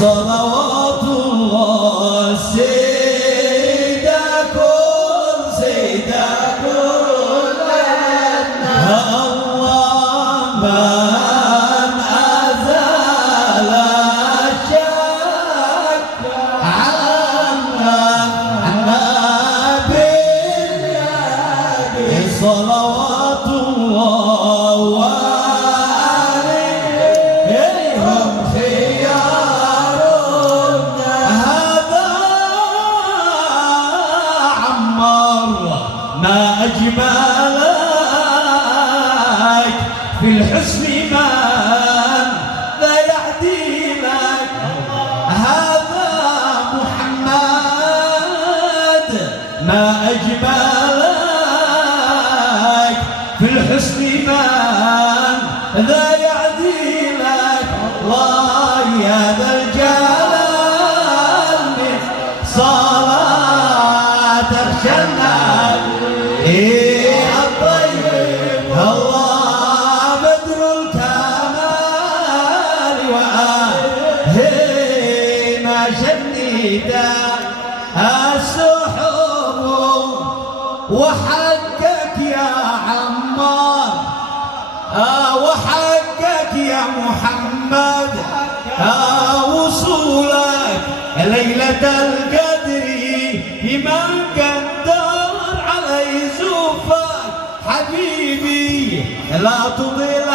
صلوات الله سيدكم لنا الله من أزال الشك عنا باليد صلوات الله ما أجملك في الحسن من لا يعديلك هذا محمد ما أجملك في الحسن من لا يعديلك الله يا ذا الجلال صلاة تخشى الطيب الله بدر الكمال ما شنيت السحب وحقك يا عمار وحقك يا محمد وصولك ليلة القدر بمن قدر علي زوفك حبيبي لا تضل